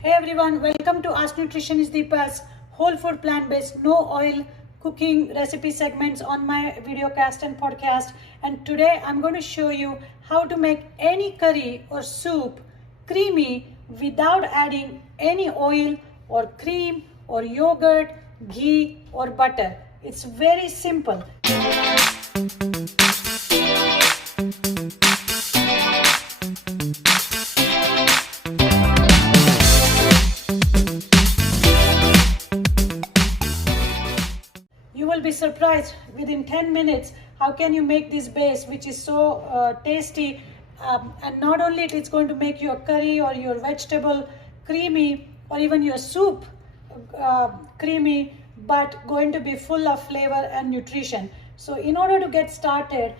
Hey everyone, welcome to Ask Nutritionist Deepa's whole food plant-based no oil cooking recipe segments on my videocast and podcast. And today I'm going to show you how to make any curry or soup creamy without adding any oil or cream or yogurt, ghee or butter. It's very simple. You will be surprised within 10 minutes how can you make this base which is so tasty, and not only it's going to make your curry or your vegetable creamy or even your soup creamy, but going to be full of flavor and nutrition. So in order to get started,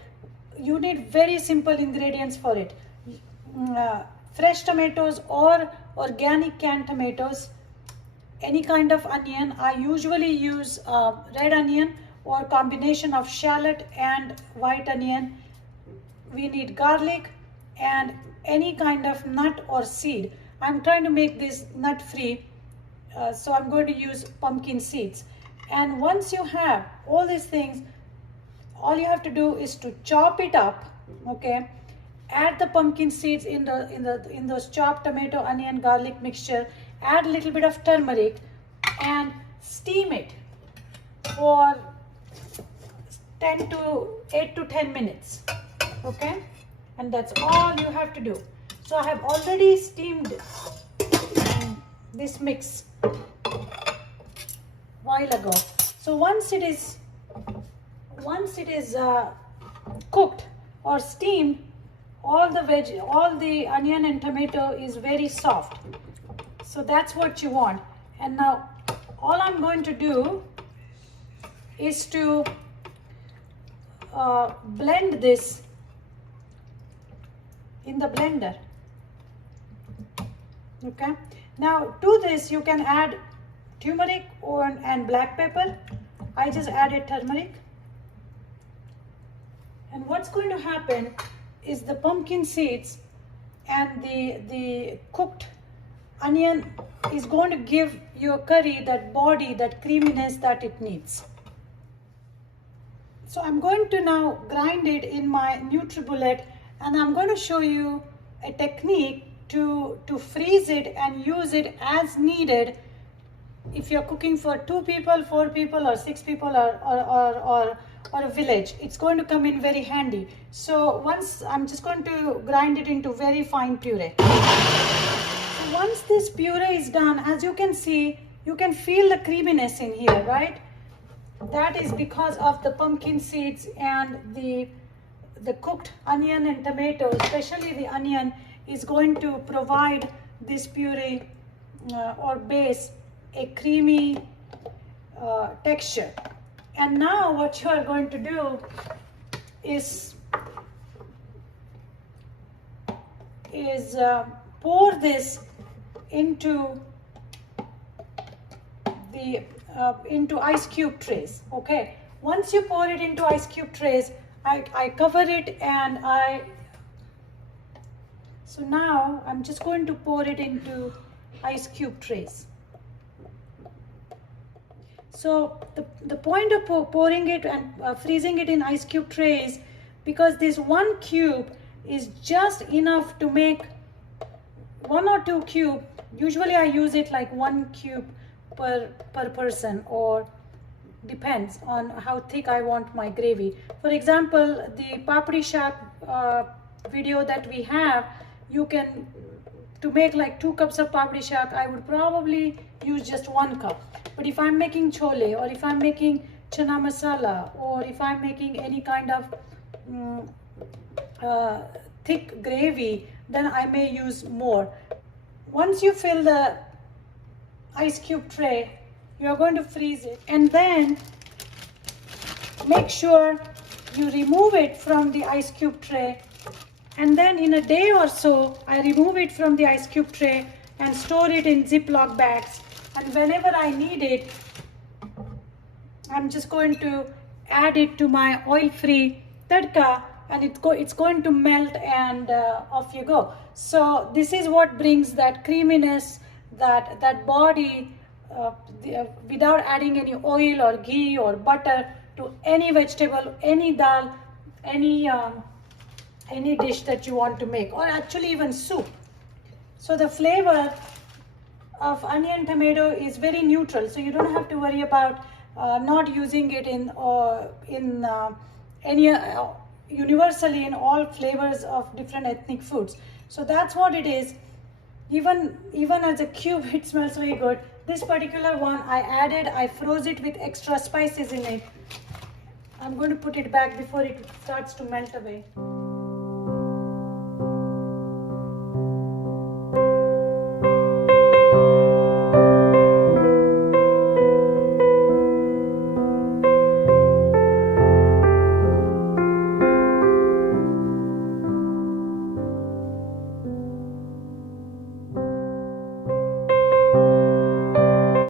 you need very simple ingredients for it. Fresh tomatoes or organic canned tomatoes, any kind of onion. I usually use red onion or combination of shallot and white onion. We need garlic and any kind of nut or seed. I'm trying to make this nut free, so I'm going to use pumpkin seeds. And once you have all these things, all you have to do is to chop it up, okay? Add the pumpkin seeds in those chopped tomato, onion, garlic mixture. Add a little bit of turmeric and steam it for 8 to 10 minutes, okay? And that's all you have to do. So I have already steamed this mix while ago. So once it is cooked or steamed, all the onion and tomato is very soft. So that's what you want. And now all I'm going to do is to blend this in the blender. Okay. Now to this you can add turmeric and black pepper. I just added turmeric. And what's going to happen is the pumpkin seeds and the cooked onion is going to give your curry that body, that creaminess that it needs. So I'm going to now grind it in my NutriBullet, and I'm going to show you a technique to freeze it and use it as needed if you're cooking for 2 people, 4 people or 6 people or a village. It's going to come in very handy. So once I'm just going to grind it into very fine puree. Once this puree is done, as you can see, you can feel the creaminess in here, right? That is because of the pumpkin seeds and the cooked onion and tomato, especially the onion, is going to provide this puree or base a creamy texture. And now what you are going to do is pour this into ice cube trays. Okay, once you pour it into ice cube trays, I cover it, and so now I'm just going to pour it into ice cube trays. So the point of pouring it and freezing it in ice cube trays, because this 1 cube is just enough to make 1 or 2 cube. Usually I use it like 1 cube per person, or depends on how thick I want my gravy. For example, the papri shaak video that we have, you can, to make like 2 cups of papri shaak, I would probably use just 1 cup. But if I'm making chole, or if I'm making chana masala, or if I'm making any kind of thick gravy, then I may use more. Once you fill the ice cube tray, you are going to freeze it, and then make sure you remove it from the ice cube tray. And then in a day or so, I remove it from the ice cube tray and store it in Ziploc bags. And whenever I need it, I'm just going to add it to my oil-free tadka, and it's going to melt, and off you go. So this is what brings that creaminess, that body without adding any oil or ghee or butter to any vegetable, any dal, any dish that you want to make, or actually even soup. So the flavor of onion tomato is very neutral, so you don't have to worry about not using it in any universally in all flavors of different ethnic foods. So that's what it is. Even as a cube it smells very good. This particular one I froze it with extra spices in it. I'm going to put it back before it starts to melt away.